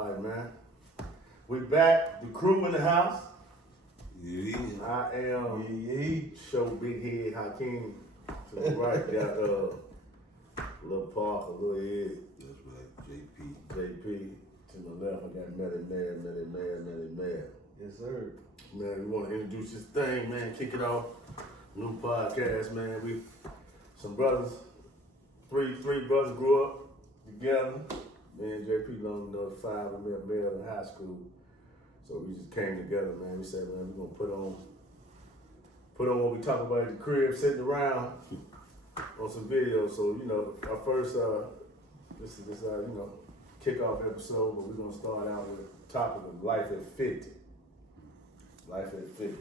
All right, man. We back. The crew in the house. Yeah. I am Show Big Head Hakeem. To the right, got Lil Parker, Lil Ed. That's right, JP. JP. To the left, I got Melly Mayor. Yes, sir. Man, we want to introduce this thing, man. Kick it off. New podcast, man. We some brothers. Three brothers grew up together. Me and JP long another 5 of me male in high school. So we just came together, man. We said, man, we're gonna put on what we talk about at the crib, sitting around on some videos. So, you know, our first this is kickoff episode, but we're gonna start out with the topic of life at 50. Life at 50, you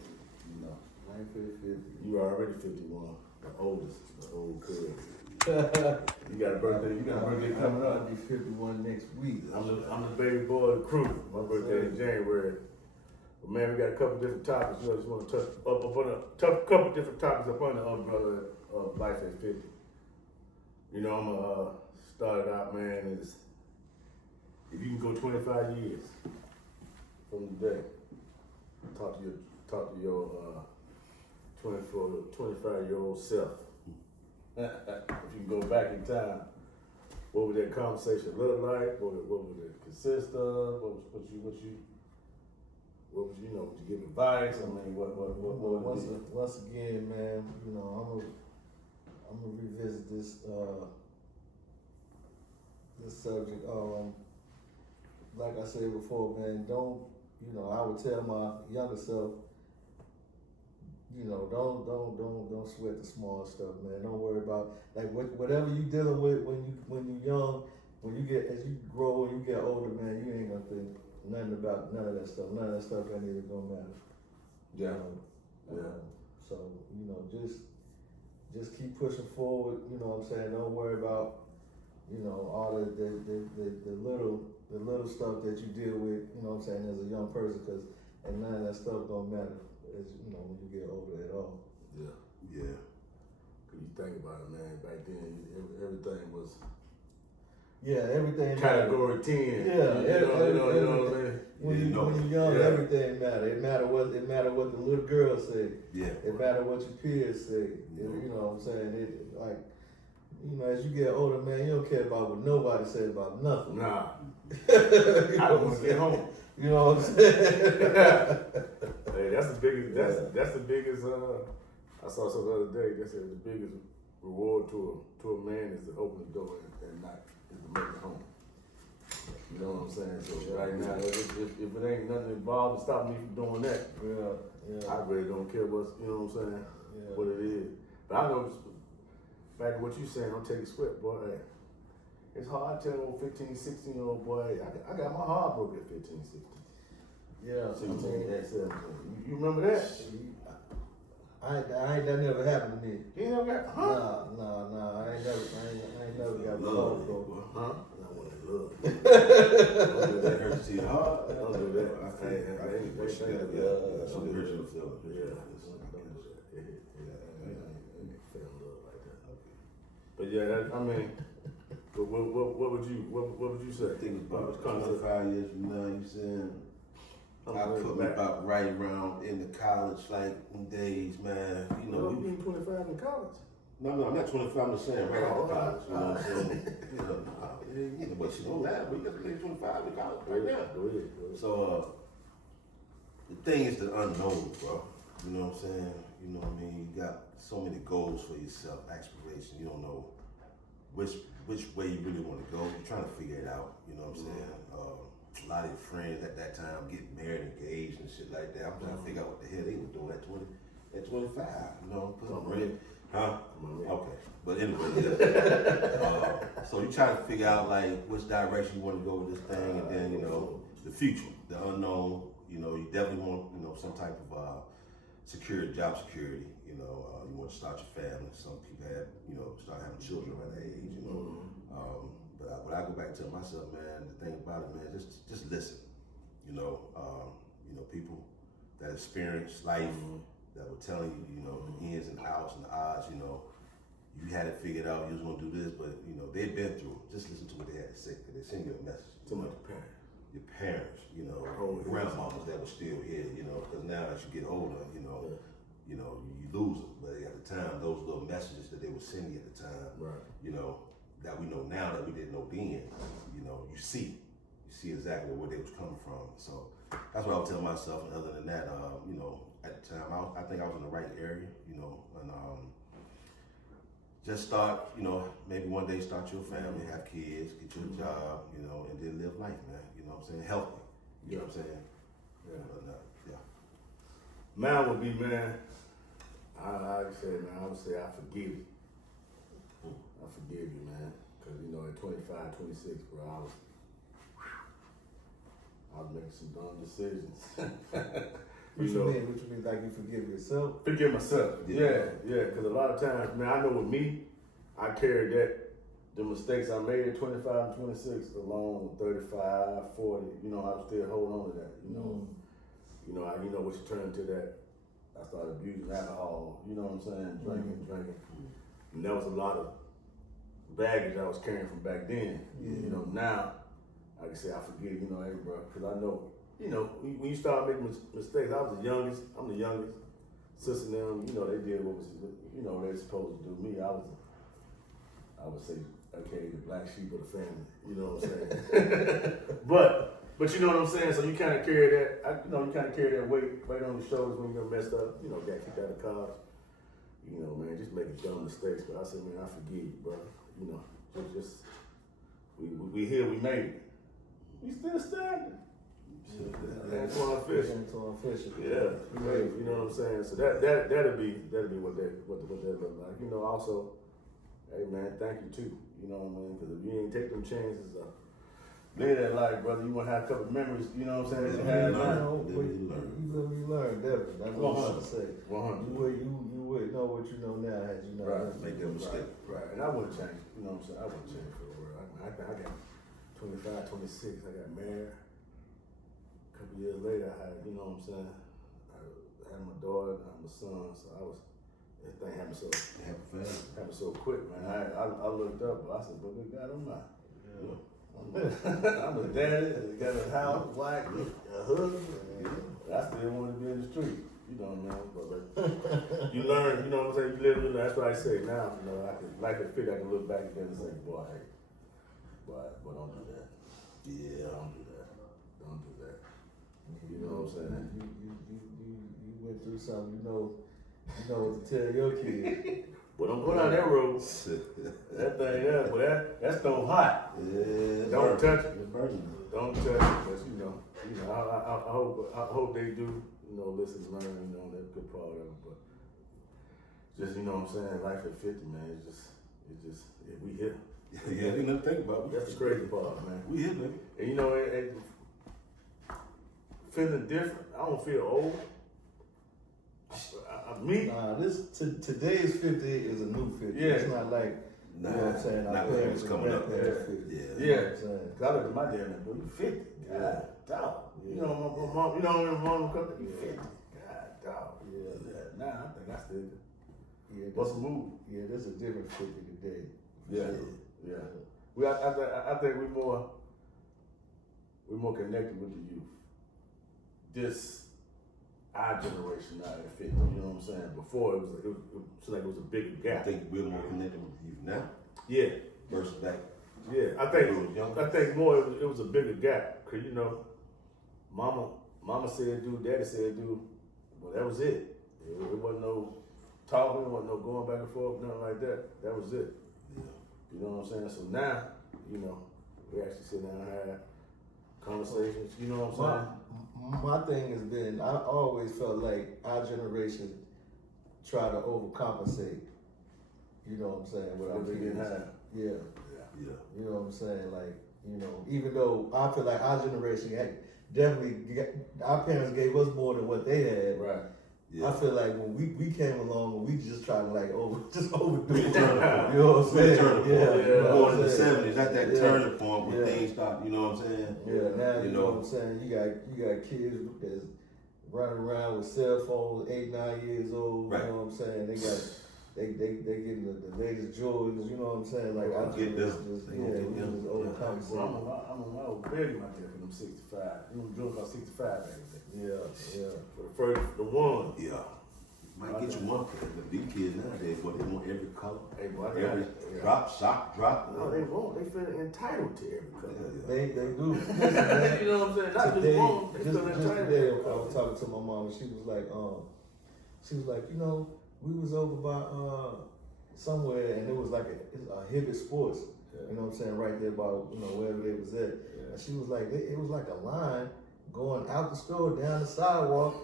know. Life at 50. You are already 51, the oldest, the old kid. You got a birthday coming up. I'll be 51 next week. I'm the baby boy of the crew. My birthday in January. But man, we got a couple different topics. You know, just want to touch up on a couple different topics up on the umbrella of life at 50. You know, I'm gonna start it out, man. Is if you can go 25 years from today, talk to your 25-year-old self. If you can go back in time, what would that conversation look like? What would it consist of? What would you give advice? I mean, what would it be? Once again, man, you know, I'm gonna revisit this subject. Like I said before, man, I would tell my younger self, you know, don't sweat the small stuff, man. Don't worry about whatever you dealing with when you're young. As you grow and you get older, man, you ain't gonna think nothing about none of that stuff. None of that stuff ain't even gonna matter. Yeah. So you know, just keep pushing forward. You know what I'm saying? Don't worry about all the little stuff that you deal with. You know what I'm saying, as a young person, and none of that stuff don't matter. As you know, when you get older at all. Yeah. Cause you think about it, man. Back then, everything was everything. category 10. You know what I mean. When you're young, everything matter. It matter what the little girl say. Yeah. It matter what your peers say. You know what I'm saying? As you get older, man, you don't care about what nobody says about nothing. Nah. You I want to get home. You know what I'm saying? Hey, that's the biggest. I saw something the other day. They said the biggest reward to a man is to open the door and not is to make it home. You know what I'm saying? So right now, if it ain't nothing involved to stop me from doing that, I really don't care what what it is. But I know back to what you saying, don't take a sweat, boy. Hey, it's hard to tell old 15, 16-year-old boy. I got my heart broke at 15, 16. Yeah, 16, 17. You remember that? That never happened to me. You never got, huh? Nah. I ain't never got Love, broke. Huh? I want to love. Don't do that. Hurts your heart. Don't do that. I think what you got. Yeah. Some original feeling. But yeah, what would you say? Think about 25 years from now, you saying I put me about right around in the college days, man. You know, you been 25 in college? No, I'm not 25. I'm just saying right out of college. You know what I'm saying? But you know that, but you got to be 25 in college right now. Go ahead. So the thing is the unknown, bro. You know what I'm saying? You know what I mean? You got so many goals for yourself, aspiration. You don't know which way you really want to go. You're trying to figure it out. You know what I'm saying? A lot of your friends at that time getting married, engaged, and shit like that. I'm trying to figure out what the hell they were doing at 25. You know, huh? Okay, but anyway, so you try to figure out which direction you want to go with this thing, and then the future, the unknown. You definitely want some type of security, job security. You want to start your family. Some people start having children at that age. But when I go back and tell myself, man, the thing about it, man, just listen. People that experience life, that were telling you, the ins and outs and the odds. You had it figured out. You was gonna do this, but they've been through it. Just listen to what they had to say, because they send you a message. Too much parent. your parents, you know, Oh, your grandmamas that were still here, you know, because now as you get older, you know, you lose them. But at the time, those little messages that they were sending you at the time, Right. you know, that we know now that we didn't know then, you know, you see exactly where they was coming from. So that's what I would tell myself. And other than that, you know, at the time, I think I was in the right area, you know, and just start, you know, maybe one day start your family, have kids, get you a job, you know, and then live life, man. You know what I'm saying? Healthy. You know what I'm saying? Yeah. But, yeah. Mine would be, man, I said, man, I would say I forgive you. I forgive you, man. Because, you know, at 25, 26, bro, I was making some dumb decisions. What you mean? What you mean? Like you forgive yourself? Forgive myself. Yeah. Because a lot of times, man, I know with me, I carried the mistakes I made at 25 and 26 along with 35, 40. You know, I was still holding on to that. You know, you know what you turn into that. I started abusing alcohol. You know what I'm saying? Drinking. And that was a lot of baggage I was carrying from back then. You know, now I can say I forgive. You know, hey, bro, because I know. You know, when you start making mistakes, I was the youngest. I'm the youngest. Sister and them, you know, they did what was, you know, they're supposed to do. Me, I would say, okay, the black sheep of the family. You know what I'm saying? but you know what I'm saying. So you kind of carry that. You kind of carry that weight right on your shoulders when you're messed up. You know, got kicked out of college. You know, man, just making dumb mistakes. But I said, man, I forgive you, bro. You know, just we here, we made it. We still standing. Antoine Fisher. Yeah, you know what I'm saying. So that'll be what that look like. You know, also, hey man, thank you too. You know what I mean? Because if you ain't take them chances, live that life, brother, you wanna have a couple of memories. You know what I'm saying? You learn, definitely. That's what I was to say. 100. You would know what you know now had you not Make that mistake. Right, and I wouldn't change. You know what I'm saying? I wouldn't change for the world. I got 25, 26. I got married. A couple years later, I had, you know what I'm saying, I had my daughter, I had my son, so everything happened so quick, man. I looked up, but I said, but good God Almighty. Yeah. I'm a daddy, got a house, wife, a husband, but I still want to be in the street, you know what I mean? But you learn, you know what I'm saying, you live, that's what I say now, you know, I can look back again and say, boy, hey, boy, don't do that. Yeah. Don't do that. You know what I'm saying? You went through something. You know what to tell your kids. But don't go down that road. That thing there, but that's so hot. Yeah. Don't touch it. It's burning. Don't touch it. But you know, I hope they do. You know, listen, learn. You know, that's a good part of it. But just you know what I'm saying, life at 50, man. It's just we here. Yeah, you nothing to think about. That's the crazy part, man. We here, nigga. And you know, feeling different. I don't feel old. Me? Nah, today's 50 is a new 50. Yeah. It's not like, you know what I'm saying, our not when it parents was coming up. had 50. Yeah. You know what I'm saying? Cause I look at my dad and go, you 50? God, dog. You know, my mom, you know, when my mom comes, you 50? God, dog. Yeah. Nah, I think I still do. Yeah, What's the move? Yeah, there's a different 50 today. Yeah. Yeah. I think we're more connected with the youth. This our generation now at 50. You know what I'm saying? Before it seemed like it was a bigger I gap. think we're more connected with you now Yeah. versus back. Yeah. I think more it was a bigger gap. Cause you know, mama said do, daddy said do, well that was it. It wasn't no talking, it wasn't no going back and forth, nothing like that. That was it. Yeah. You know what I'm saying? So now, you know, we actually sit down and have conversations, you know what I'm saying? My thing has been, I always felt like our generation try to overcompensate. You know what I'm saying? What they didn't have. Yeah. Yeah. You know what I'm saying? Like, you know, even though I feel like our generation had our parents gave us more than what they had. Right. Yeah. I feel like when we came along, we just tried to like overdo it. You know what I'm saying? Yeah. More in the 70s, that's that turning point when things start. You know what I'm saying? Yeah. Now you know what I'm saying. You got kids that's running around with cell phones, 8, 9 years old. Right. You know what I'm saying? they getting the latest Jordans, you know what I'm saying? Like I Get just, them. They yeah, gonna get we them. just Yeah. overcompensating. I was begging out there for them 65. You know, Jordan about 65 back then. Yeah. For the first, the one. Yeah. Might get you one pair, but these kids nowadays, what they want every color, Hey, boy, I every got it. Yeah. drop, sock drop. No, they won't. They feel entitled to every color. They do. You know what I'm saying? Not just one. They feel Just entitled. today, I was talking to my mom, and she was like, you know, we was over by somewhere, and it was like a Hibbett Sports. You know what I'm saying? Right there by wherever they was at. Yeah. And she was like, it was like a line going out the store down the sidewalk.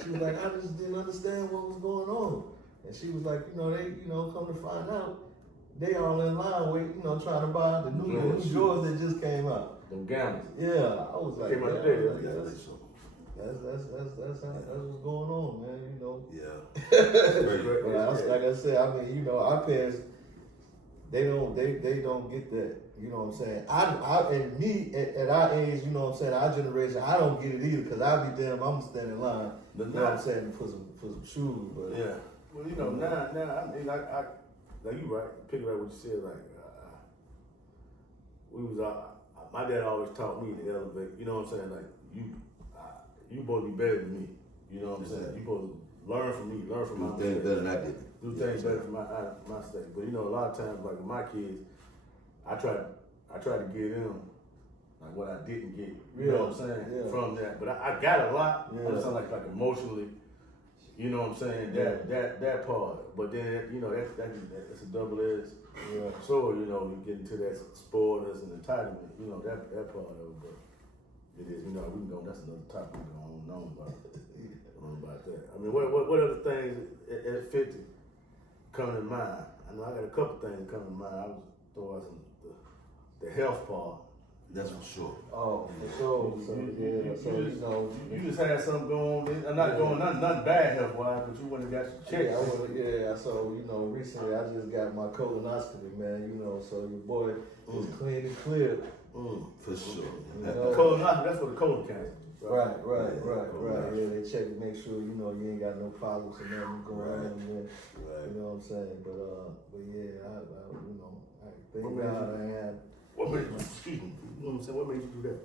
She was like, I just didn't understand what was going on. And she was like, they come to find out, they all in line wait, trying to buy the new drawers that just came out. Them gamblers. Yeah, I was like, Came out yeah, today, I was like, Yeah, that's what's going on, man. Yeah. But like I said, I mean, our parents, they don't get that. You know what I'm saying? And me at our age, you know what I'm saying, our generation, I don't get it either, because I be damn, I'm standing in line. But You know what I'm saying, for some shoes, but Yeah. Well, now, I mean, I like you right, pick it up what you said, like, we was, my dad always taught me to elevate, you know what I'm saying, like, you supposed to be better than me, you know what I'm saying, you supposed to learn from me, learn from my Do things mistakes. better than I did. Do things better from my state. But a lot of times, like with my kids, I try to give them like what I didn't get. You know what I'm saying? Yeah. From that. But I got a lot. Yeah. I'm saying like emotionally, you know what I'm saying? That part. But then that's a double-edged yeah. sword, you get into that spoilers and entitlement, that part of it. But it is, we can go, that's another topic we don't know about. About that. I mean, what other things at 50 come to mind? I know I got a couple things come to mind. I was throwing some the health part. That's for sure. Oh, for sure. So you just had something going on. Not going nothing bad health wise, but you went and got your check. So recently I just got my colonoscopy, man. So your boy is clean and clear. For sure. Colonoscopy, that's for the colon cancer. Right. Yeah, they check to make sure you ain't got no problems or nothing going on there. Right. You know what I'm saying? But yeah, I thank What made God I had. What made you? Excuse me. You know what I'm saying? What made you do that?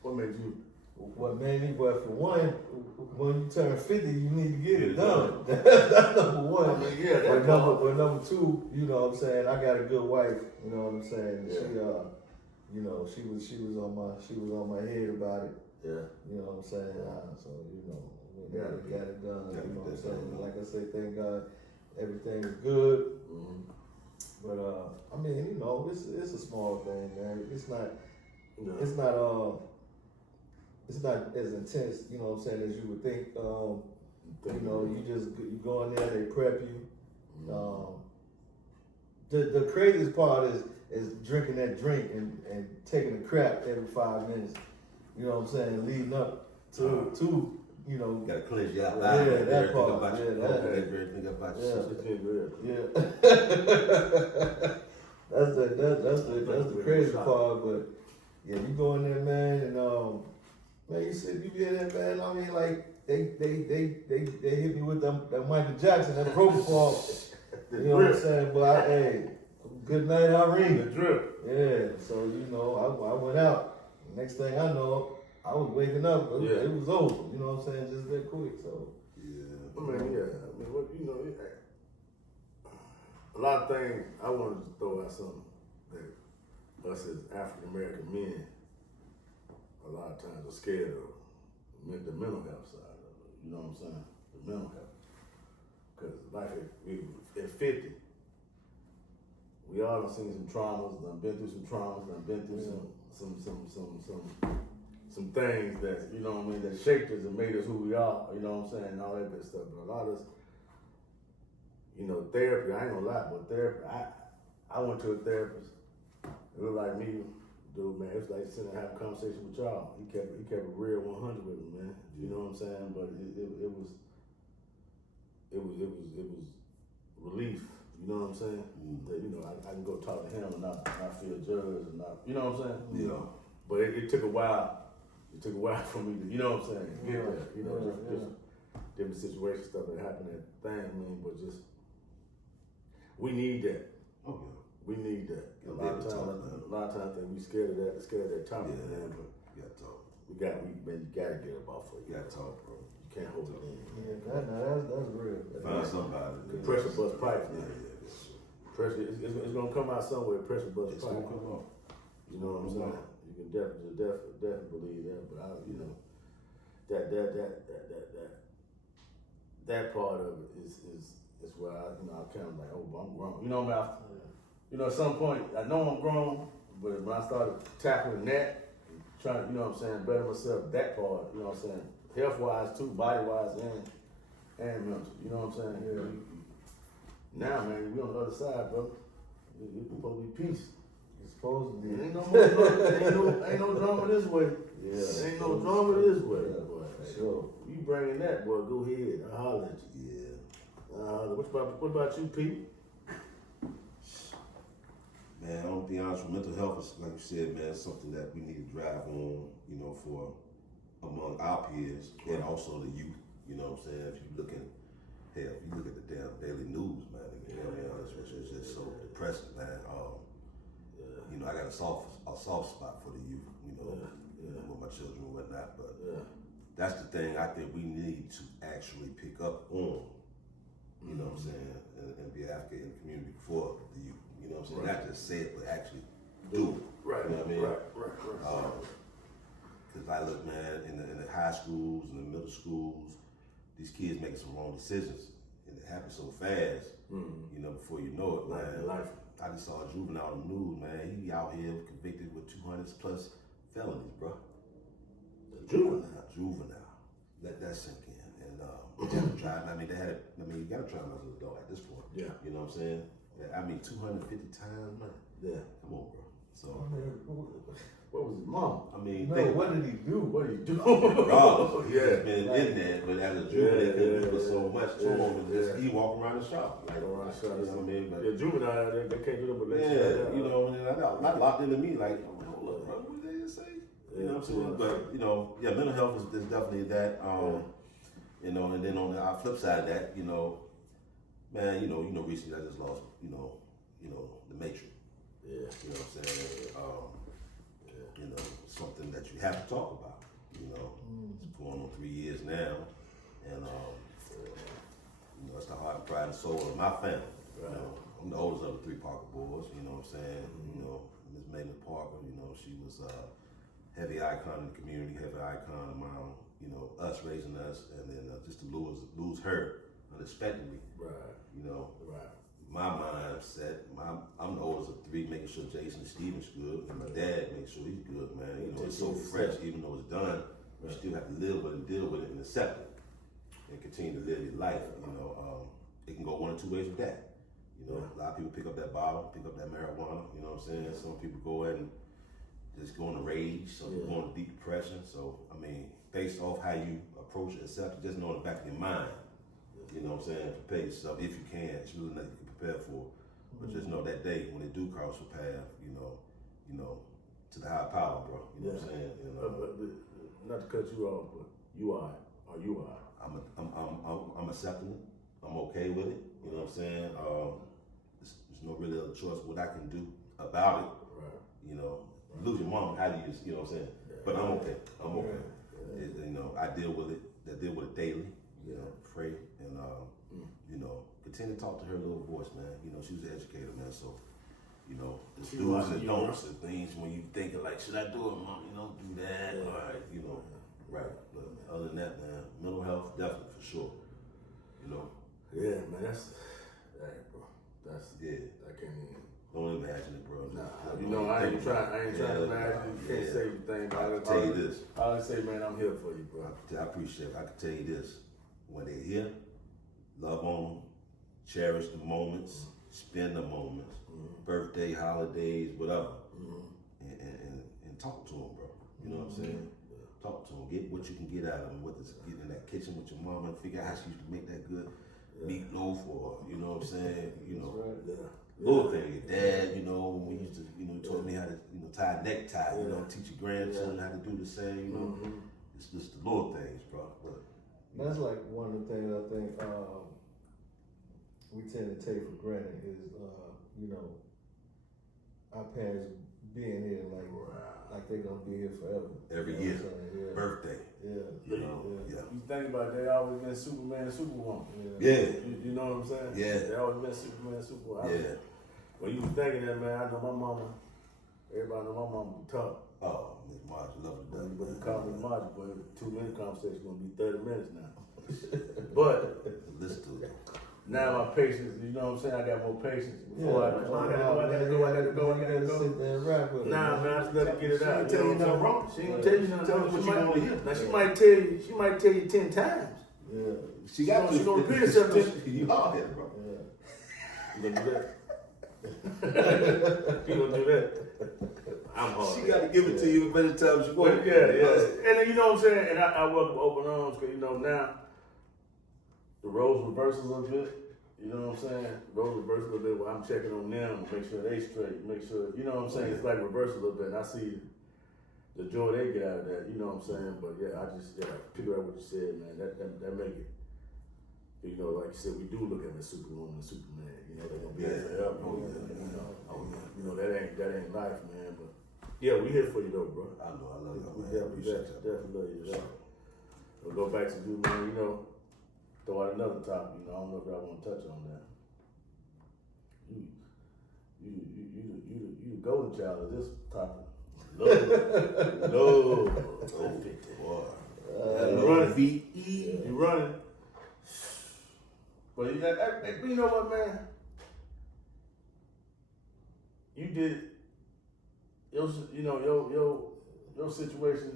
What made you? What made me? But for one, when you turn 50, you need to get it done. That's number one. I mean, yeah, that But number two, you know what I'm saying? I got a good wife. You know what I'm saying? Yeah. She was on my head about it. Yeah. You know what I'm saying? So we got it done. Yeah, You know what I'm that's saying? done. Like I say, thank God, everything is good. Mm-hmm. But I mean, it's a small thing, man. It's not as intense, you know what I'm saying, as you would think. You go in there, they prep you. The craziest part is drinking that drink and taking a crap every 5 minutes. You know what I'm saying? Leading up to Gotta cleanse your out. Yeah, that Everything part. about you. Yeah, Everything about you. Yeah. That's the crazy part, but yeah, you go in there, man, and man, you be in there, man. I mean, like they hit me with that Michael Jackson, that propofol. You know what I'm saying? But hey, good night, The Irene. drip. Yeah, so I went out. Next thing I know, I was waking up. It was over. You know what I'm saying? Just that quick. So I mean, what a lot of things. I wanted to throw out something that us as African American men, a lot of times are scared of the mental health side of it. You know what I'm saying? The mental health. Because like at 50, we all done seen some traumas, done been through some traumas, done been through some things that, you know what I mean, that shaped us and made us who we are, you know what I'm saying, and all that good stuff. But a lot of us, therapy, I ain't gonna lie, but therapy, I went to a therapist. It looked like me, dude, man, it's like sitting and have a conversation with y'all. He kept a real 100 with me, man. You know what I'm saying? But it was relief. You know what I'm saying? That, I can go talk to him and not feel judged and not, you know what I'm saying? Yeah. But it took a while. It took a while for me to, you know what I'm saying, get there. Just different situations, stuff that happened at the thing, but just we need that. Okay. We need that. A Gotta lot of be able to talk, times, man. a lot of times, I think we scared of that topic, Yeah. man. But You gotta talk. man, you gotta get up off of it. You gotta talk, bro. You can't hold it in. Yeah, that's real. Find somebody. The pressure bust pipe, Yeah, man. yeah. Pressure, it's gonna come out somewhere. Pressure bust It's pipe. gonna come up. You know what I'm saying? You can definitely believe that, but that part of it is where I kind of like, oh, I'm grown. You know what I mean? At some point, I know I'm grown, but when I started tackling that, trying to, you know what I'm saying, better myself, that part, you know what I'm saying, health wise too, body wise and mental. You know what I'm saying? Yeah. Now, man, we on the other side, brother. We supposed to be peace. It's supposed to be. Ain't no more drama. ain't no drama this way. Yeah. Ain't no drama this way. Yeah, Boy. sure. You bringing that, boy, go ahead. I'll holler at you. Yeah. What about you, Pete? Man, I'm gonna be honest with mental health is, like you said, man, something that we need to drive on, for among our peers and also the youth. You know what I'm saying? If you look at the damn daily news, man, it's just so depressing, man. I got a soft spot for the youth, with my children and whatnot, but that's the thing I think we need to actually pick up on, you know what I'm saying, and be advocate in the community for the youth, you know what I'm saying? Not just say it, but actually do it. Right. You know what I mean? Right. Because I look, man, in the high schools and the middle schools, these kids making some wrong decisions, and it happens so fast, before you know it, man. Life. I just saw a juvenile on the news, man. He out here convicted with 200 plus felonies, bro. Juvenile. Let that sink in. And they had to try. You got to try him as an adult at this point. Yeah. You know what I'm saying? 250 times, man. Yeah. Come on, bro. So, What was his mom? What did he do? What did he do? regardless, Yeah. he's been in there, but as a juvenile, there was so much to him, and just he walking around the shop, like, Around the shop, you know what I mean? But Yeah, juvenile, they can't do that, but and I got locked into me, like, I'm like, hold up, bro, what did they say? You know what I'm saying? But mental health is definitely that. And then on the flip side of that, man, recently I just lost, the Matrix. Yeah. You know what I'm saying? Something that you have to talk about. It's going on 3 years now, and it's the heart and pride and soul of my family. Right. I'm the oldest of the 3 Parker boys. You know what I'm saying? Miss Megan Parker. She was a heavy icon in the community, heavy icon among us raising us, and then just to lose her unexpectedly. Right. Right. My mindset, I'm the oldest of 3, making sure Jason and Steven's good, and my dad makes sure he's good, man. It's so fresh, even though it's done, you still have to live with it, deal with it, and accept it, and continue to live your life. It can go one or two ways with that. A lot of people pick up that bottle, pick up that marijuana. You know what I'm saying? Some people go ahead and just go into rage, some people go into deep depression. So based off how you approach it, accept it, just know in the back of your mind. You know what I'm saying? Prepare yourself if you can. It's really nothing you can prepare for. But just know that day when they do cross your path, to the higher power, bro. You know what I'm saying? But not to cut you off, but you are. I'm accepting it. I'm okay with it. You know what I'm saying? There's no really other choice what I can do about it. Right. You lose your mom, how do you know what I'm saying? But I'm okay. I'm okay. I deal with it. I deal with it daily. Pray and continue to talk to her little voice, man. She was an educator, man. So, the do's and don'ts and things when you thinking like, should I do it, mom? Do that. Yeah. All right, right. But other than that, man, mental health definitely for sure. Yeah, man. That's bro. Yeah. I can't even. Don't imagine it, bro. Nah, I ain't trying to imagine. You can't say anything. I can tell you this. I say, man, I'm here for you, bro. I appreciate it. I can tell you this. When they're here, love on them, cherish the moments, spend the moments, birthday, holidays, whatever, and talk to them, bro. You know what I'm saying? Talk to them. Get what you can get out of them. Whether it's getting in that kitchen with your mama and figure out how she used to make that good meatloaf, or you know what I'm saying? Little thing. Your dad, when we used to, taught me how to, tie a necktie. Teach your grandson how to do the same. It's just the little things, bro. But that's like one of the things I think we tend to take for granted is, you know, our parents being here like they're gonna be here forever. Every You know year. what I'm saying? Birthday. Yeah. You know. Yeah. You think about it, they always been Superman and Superwoman. Yeah. You know what I'm saying? Yeah. They always been Superman and Superwoman. Yeah. When you was thinking that, man, I know my mama. Everybody know my mama be tough. Oh, Miss Marge, love her. But you call me Margie, but 2 minute conversation gonna be 30 minutes now. But Listen to it. now my patience, you know what I'm saying? I got more patience. Yeah, Before I gotta go. Sit there and rap with her. Nah, man, I just let her get it She out. ain't tell you nothing wrong. She ain't tell you nothing Tell her wrong. what She you want to hear. might, now she might tell you 10 times. Yeah. She got She gonna repeat herself, then. You all here, bro. Yeah. You gonna do that? You gonna do that? I'm hard. She got to give it to you as many times as you Well, want. yeah. And then, you know what I'm saying? And I welcome open arms because, you know, now the roles reversals are good. You know what I'm saying? Roles reversals a little bit where I'm checking on them, make sure they straight, make sure, you know what I'm saying? It's like reversal a little bit. And I see the joy they get out of that, you know what I'm saying? But yeah, I just, pick up what you said, man. That make it. You know, like you said, we do look at the Superwoman and Superman. You know, they're gonna be there forever. Oh, yeah. You know, that ain't life, man. But yeah, we here for you though, bro. I know, I love y'all, We man. I appreciate definitely y'all. love you. Yeah. We'll go back to you, man. You know, throw out another topic. You know, I don't know if I want to touch on that. You the golden child of this topic. Love. Oh, boy. You running. You running. But you know what, man? You did your situation.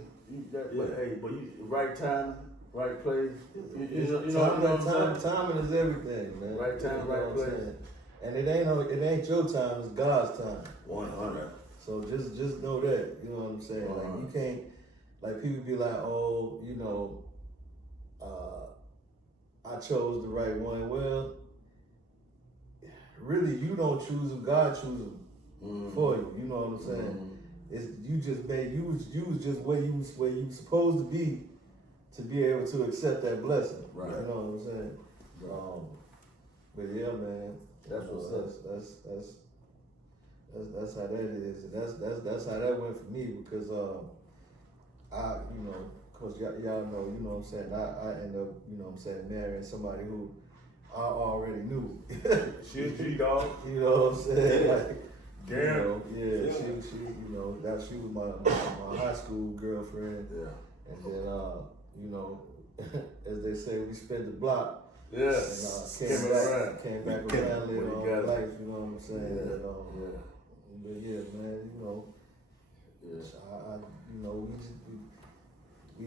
But hey, but you right time, right place. Timing is everything, man. Right time, You know right what I'm place. saying? And it ain't your time, it's God's time. 100. So just know that, you know what I'm saying? Like you can't, like people be like, oh, you know, I chose the right one. Well, really, you don't choose them, God chooses them for you. You know what I'm saying? It's you was just where you was supposed to be able to accept that blessing. Right. You know what I'm saying? But yeah, man, That's what's up. That's how that is. And that's how that went for me because I, you know, cause y'all know, you know what I'm saying, I end up, you know what I'm saying, marrying somebody who I already knew. She a G dog. You know what I'm saying? Like, Damn. you know, she you know, that she was my high school girlfriend. Yeah. And then you know, as they say, we spent the block. Yeah. And came back around later on in life, you know what I'm saying? Yeah. And, but yeah, man, you know, I you know, we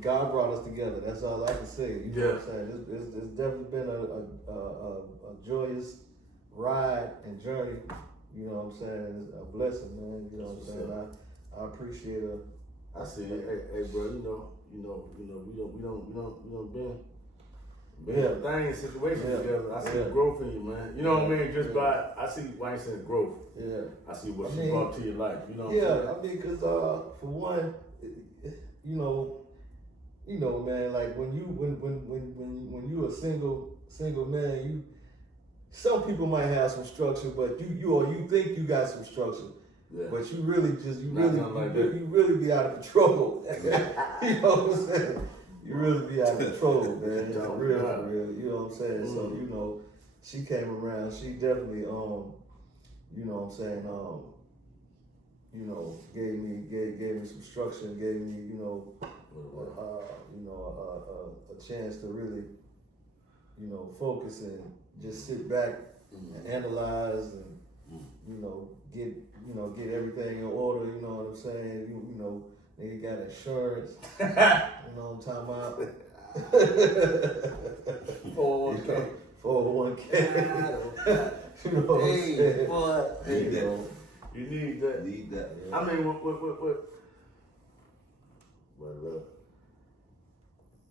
God brought us together. That's all I can say. You know what I'm saying? It's definitely been a joyous ride and journey. You know what I'm saying? It's a blessing, man. You know what I'm saying? I appreciate her. I see it. Hey, bro. You know. We don't been things, situations together. I see growth in you, man. You know what I mean? Just by I see why you saying growth. Yeah. I see what she brought to your life. You know what I'm saying? I mean, cause for one, you know, man, like when you a single man, some people might have some structure, but you think you got some structure. Yeah. But you really you really be out of control. You know what I'm saying? You really be out of control, man. For real. You know what I'm saying? So, you know, she came around, she definitely you know what I'm saying, you know, gave me some structure and gave me, you know, a chance to really, you know, focus and just sit back and analyze and, you know, get everything in order, you know what I'm saying? You know, then you got insurance, you know what I'm talking about? 401k. 401k. You know what I'm saying? What? You know, You need that. Need that. Yeah. I mean, what? But look,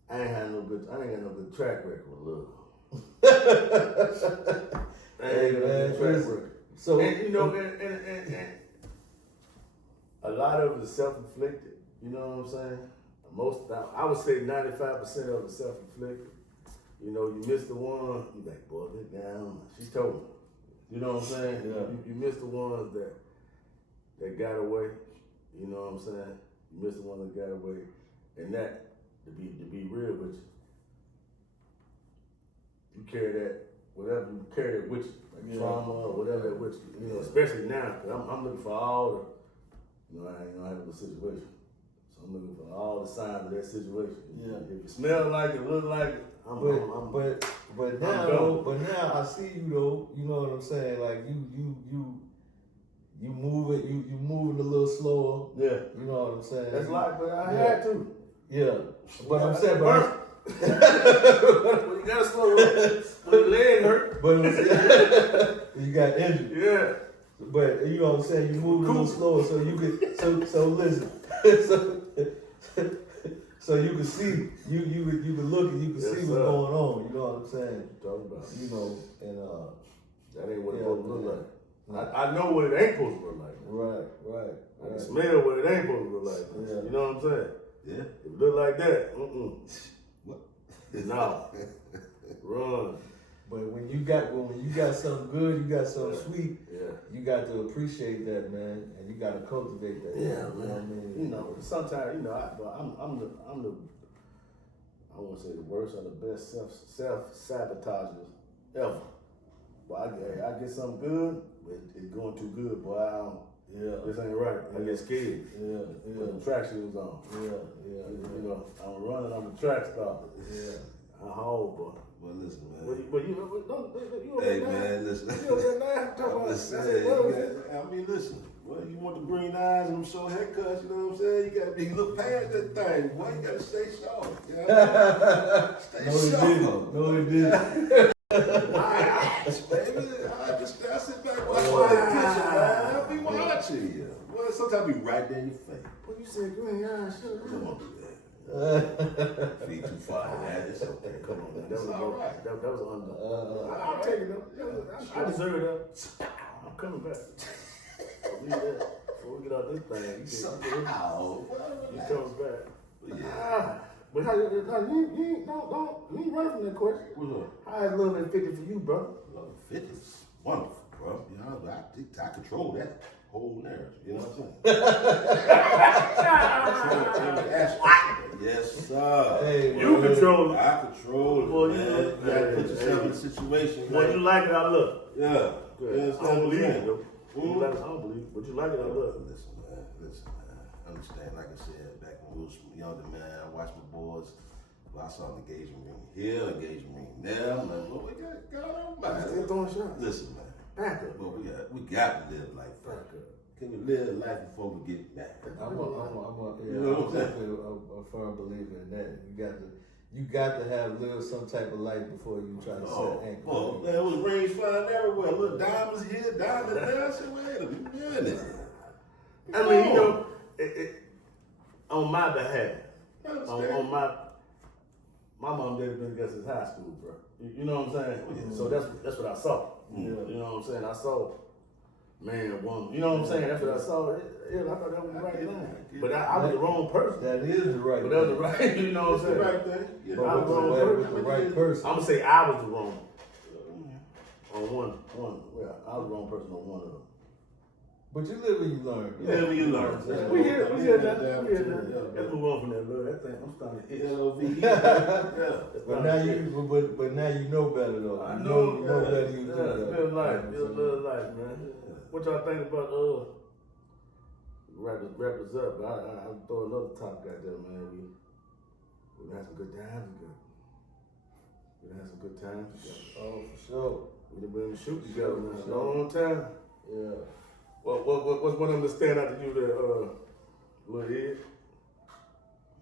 I ain't got no good track record with love. I ain't got no good track record. So, And you know, and a lot of it is self-inflicted. You know what I'm saying? I would say 95% of it is self-inflicted. you know, you miss the one, you like, boy, get down. She told me. You know what I'm saying? Yeah. You miss the ones that got away. You know what I'm saying? You miss the ones that got away. And that, to be real with you carry that, whatever you carry it with you, like Yeah. trauma or whatever that with you. You know, especially now, because I'm looking for all the, you know, I ain't gonna have a situation. So I'm looking for all the signs of that situation. Yeah. If it smell like it, look like it, I'm But now I'm though, but now I see you though. You know what I'm saying? Like you move it. You moving a little slower. yeah. You know what I'm saying? That's life, but I Yeah. had to. Yeah. But I'm saying, Well, you gotta slow up when your leg hurt. but you got injured. Yeah. But you know what I'm saying? You move a little slower, so you can. So listen. So you can see. You can look and you can Yes, see what's sir. going on. You know what I'm saying? Talking about. You know, and That ain't what it Yeah, supposed to look man. like. I know what it ain't supposed to look like. right. I can smell what it ain't supposed to look like. Yeah. You know what I'm saying? Yeah. If it look like that, What? no. Run. But when you got something good, you got something sweet. Yeah. You got to appreciate that, man, and you got to cultivate that. Yeah, you know what I man. mean? You know, sometimes, you know, I'm the I won't say the worst or the best self sabotagers ever. But I get something good, but it's going too good, boy. This ain't right. I get scared. Yeah, Put the track shoes on. yeah. You know, I'm running on the track stop. Yeah. I'm home, boy. Well, listen, man. But you Hey, man, listen. You over there laughing, talking I'm about just that's saying, it, what was it? I mean, listen. Well, you want the green eyes and them short haircuts, you know what I'm saying? You gotta look past that thing, boy. You gotta stay sharp. You know? Stay No, he sharp. didn't. No, he didn't. Baby, I sit back and watch my picture, man. I'll be watching you. Well, sometimes be right there in your face. What you said, green eyes? Come on, do that. Feet too far in that. It's okay. Come on, man. That It's was all right. That was under. I'll take it though. I deserve it though. I'm coming back. Leave that. Before we get out this thing, you Somehow. comes back. Yeah. But how you ain't running from that question. What's up? How is love at 50 for you, bro? Well, 50 is wonderful, bro. You know, I control that whole narrative. You know what I'm saying? Yes, sir. Hey, You control it. I control it, Boy, man. you You know- gotta put Hey, yourself hey. in a situation. Boy, you like it, I look. Yeah. Good. You I understand don't believe what I'm it, though. saying? You like it, I don't believe it. But you like it, I look. Listen, man. Understand, like I said, back when we was younger, man, I watched my boys. Well, I saw an engagement ring here, engagement ring there. I'm like, well, we got on, Still man. throwing shots. Listen, man. Back up. Well, we got to live life Back first. up. Can we live life before we get married? I'm You know what I'm saying? definitely a firm believer in that. You got to have lived some type of life before you try to set anchor. Oh, man, it was rings flying everywhere. Little diamonds here, diamonds there. I said, wait a minute. I mean, you know, on my behalf, on my mom did been against his high school, bro. You know what I'm saying? So that's what I saw. Yeah. You know what I'm saying? I saw man and woman. You know what I'm saying? That's what I saw. Yeah, I thought that was the right thing. But I was the wrong person. That is the right. But that was the right. You know what I'm That's the saying? right thing. Yeah. But I was wrong with person. the right person. I'm gonna say I was the wrong on one. Yeah, I was the wrong person on one of them. But you live and you learn. Yeah, when you learn. We here now. We here now. Yeah. Let's move on from that love. That thing, I'm starting to itch. L-O-V-E. Yeah. But now you know better though. I You know. you know better. You do Yeah, better. live life. Live life, man. What y'all think about wrap us up? I'll throw another topic out there, man. We had some good times together. We had some good times together. Oh, for sure. We've been shooting together now a long time. Yeah. What's one of them that stand out to you there, Lil Ed?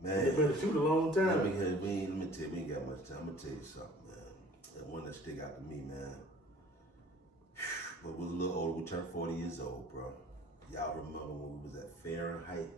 Man. You've been to shoot a long Let time. me tell you, we ain't got much time. I'm gonna tell you something, man. And one that stick out to me, man. But was a little older. We turned 40 years old, bro. Y'all remember when we was at Fahrenheit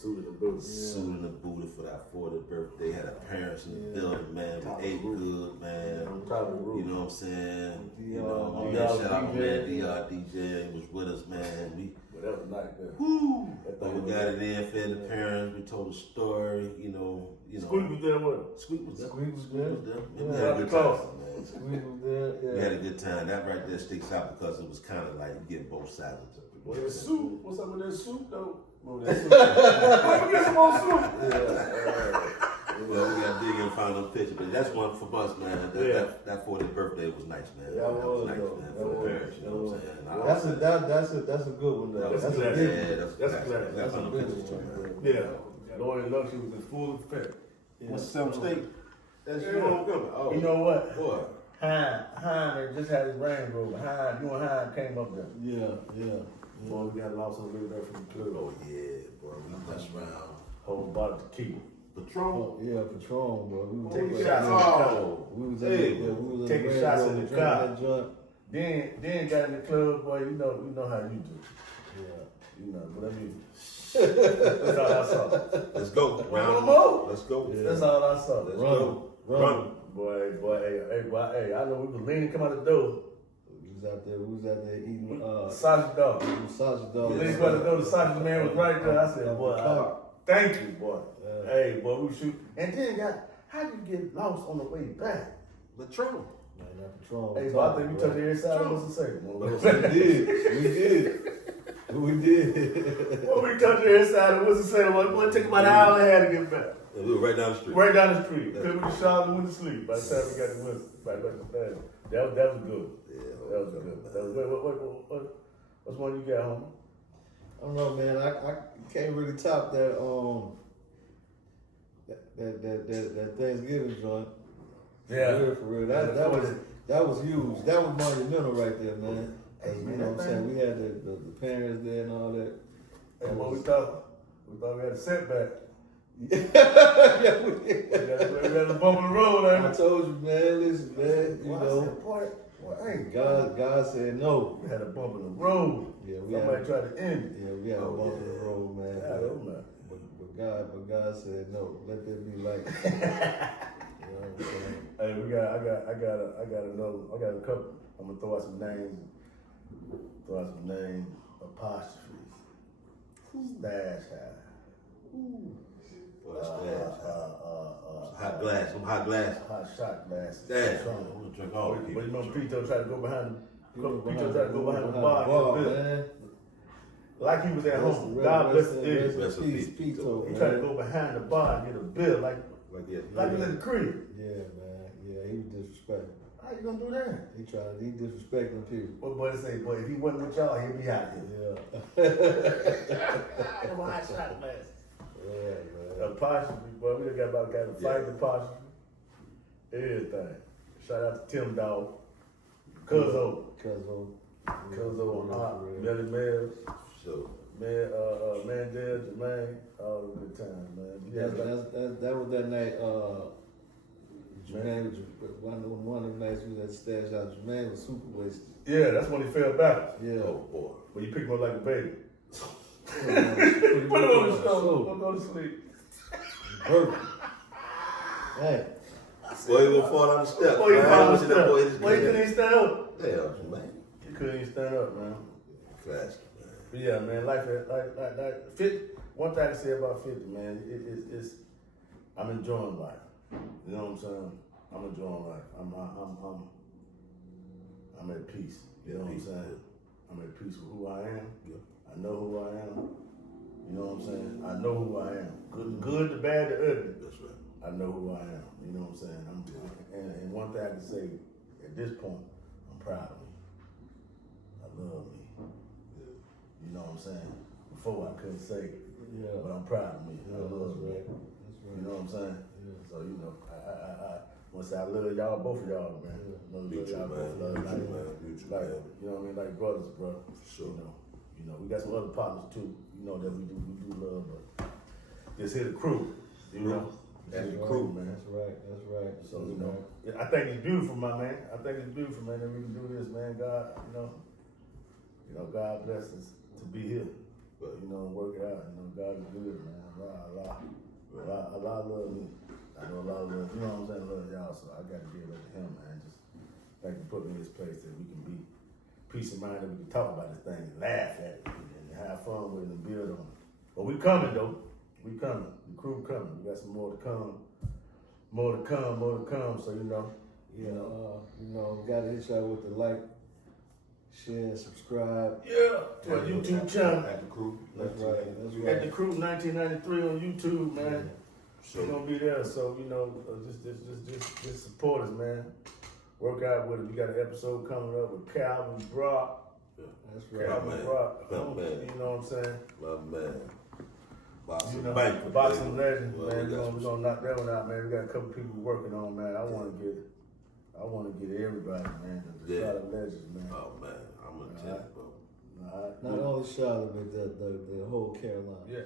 Suited and booted. Suited and booted for that 40th birthday. Had our parents in the building, man. Top We ate roof. good, man. On top of the roof. You know what I'm saying? DR, You know, my man, DR shout out my man DJ. DR DJ was with us, man. We But that was nice, man. whoo, That but thing we was- got it in, fed the parents. We told a story. You know. Squeak was there with us. Squeak was there. Squeak was there. We Yeah. had a good Close. time, man. We was there, yeah. We had a good time. That right there sticks out because it was kind of like you get both sides of it. Well, that soup. What's up with that soup, though? Oh, that soup. Let me get some more soup. Well, we got to dig and find them picture, but that's one for us, man. Yeah. That 40th birthday was nice, man. That was, nice, though. man, That for the was. parents. You know what I'm saying? That's a good one though. That's That's a classic. big Yeah, one. that's That's classic. classic. We got That's a some big pictures too, one. man. Yeah. Lord and Luxury was in full effect. What's some state? That's Yeah. your homecoming. Oh, You know what? boy. Hein just had his Range Rover. You and Hein came up there. Yeah. Boy, we got lost on the way there from the club. Oh yeah, boy. We mess around. Whole bottle of tequila. Patron. Oh, yeah, Patron, boy. We was Taking up shots there. in the car. Oh, We was hey, in, yeah, we was taking Range shots Rover in the drinking car. that joint. Then got in the club, boy. You know how you do. Yeah. You know, but I mean, that's all I saw. let's go. Round them up. Let's go. Yeah. That's all I saw. Let's Run. go. Run. Boy, hey, I know we was leaning, come out the door. We was out there eating Sausage dog. sausage dog. Leaning come out the door, the sausage man was right there. I said, boy, thank you, boy. Yeah. Hey, boy, we shoot. And then, how did you get lost on the way back? Patron. Man, that Patron. Hey, but I think we touched every side of us and We did. Well, we touched every side of us and said, boy, it took about an hour and a half to get back. And we were right down the street. Right down the street. Because we just shot and went to sleep by the time we got to Winston. Right back to Staten. That was good. Yeah, That was good. That was good. What's one you got, homie? I don't know, man. I can't really top that that Thanksgiving joint. For real. That was huge. That was monumental right there, man. Hey, You man, know what that I'm saying? We had the parents there and all that. Hey, what we thought we had a setback. Yeah, we did. We had a bump in the road, I man. told you, man. Listen, man. You know, Boy, hey, God said no. we had a bump in the road. Yeah, we Somebody had. tried to end it. Yeah, we had a bump in the road, man. I don't know. But God said no. Let there be light. You know what I'm saying? Hey, I got a couple. I'm gonna throw out some names. Apostrophes. Stash high. Boy, that's bad. Hot glass. Some hot glass. Hot shot glasses. Damn. Patron. I'm gonna drink all But of you it. know, Pito tried to go behind the Behind bar. man. Like he was at Rest- home. rest- God bless rest- the rest Rest in in peace, peace, Pito, He man. tried to go behind the bar and get a bill like Like he was in the crib. Yeah, man. Yeah, he was disrespectful. How you gonna do that? He disrespecting people. But say, boy, if he wasn't with y'all, he'd be out here. Yeah. Hot shot glasses. Yeah, man. Apostrophe, boy, we done got about to fight the apostrophe. Everything. Shout out to Tim Dog, Cuzzo, Cuzzo. Melly Mills, So, Mandel, Jermaine, all the good times, man. Yeah, That was that night. Jermaine was one of the nights we was at the stash house. Jermaine was super wasted. yeah, that's when he fell back. Yeah. oh boy. When you pick him up like a baby. Put him Put him on the stove, don't go to sleep. Perfect. Hey. Boy, he gonna fall down the steps. Boy, he man. found Watching that boy hit his Boy, he couldn't head. even stand up. Damn, man. He couldn't even stand up, man. Classic, man. But yeah, man, like 50. One thing to say about 50, man, it's I'm enjoying life. You know what I'm saying? I'm enjoying life. I'm at peace. You know what I'm saying? I'm at peace with who I am. Yeah. I know who I am. You know what I'm saying? I know who I am. Good, the bad, the ugly. That's right. I know who I am. You know what I'm saying? And one thing I can say at this point, I'm proud of me. I love me. You know what I'm saying? Before I couldn't say it, Yeah. but I'm proud of me. I Yeah, love that's me. right. That's right. You know what I'm saying? Yeah. So you know, I want to say I love y'all, both of y'all, man. Yeah. I love Mutual, y'all man. both. Love Mutual, like, man. Mutual, like, man. you know what I mean? Like brothers, bro. Sure. You know, we got some other partners too. You know that we do love, but just hit the crew. You know, That's the right. crew, man. That's right. That's right. So That's you know, right. I think it's beautiful, my man. I think it's beautiful, man, that we can do this, man. God, you know, God bless us to be here. But you know, work it out. You know, God is good, man. A lot love me. I know a lot of love, you know what I'm saying, love y'all, so I gotta give it up to him, man. Just like to put me in this place that we can be peace of mind, that we can talk about this thing and laugh at it and have fun with it and build on it. But we coming though. We coming. The crew coming. We got some more to come. More to come, so you know. Gotta hit y'all with the like, share, subscribe. Yeah, to our YouTube channel. At the crew. That's right. At the crew 1993 on YouTube, man. So We're gonna be there, so you know, just support us, man. Work out with it. We got an episode coming up with Calvin Brock. That's right. Calvin man. Brock, My man. you know what I'm saying? my man. Boxing You know, banquet, boxing baby. legend, Well, man. we got We're gonna knock that one out, man. We got a couple people working on, man. I wanna get everybody, man. The Yeah. Charlotte legends, man. Oh man, I'm gonna tell you, bro. All right. Not only Charlotte, but the whole Carolina. Yeah.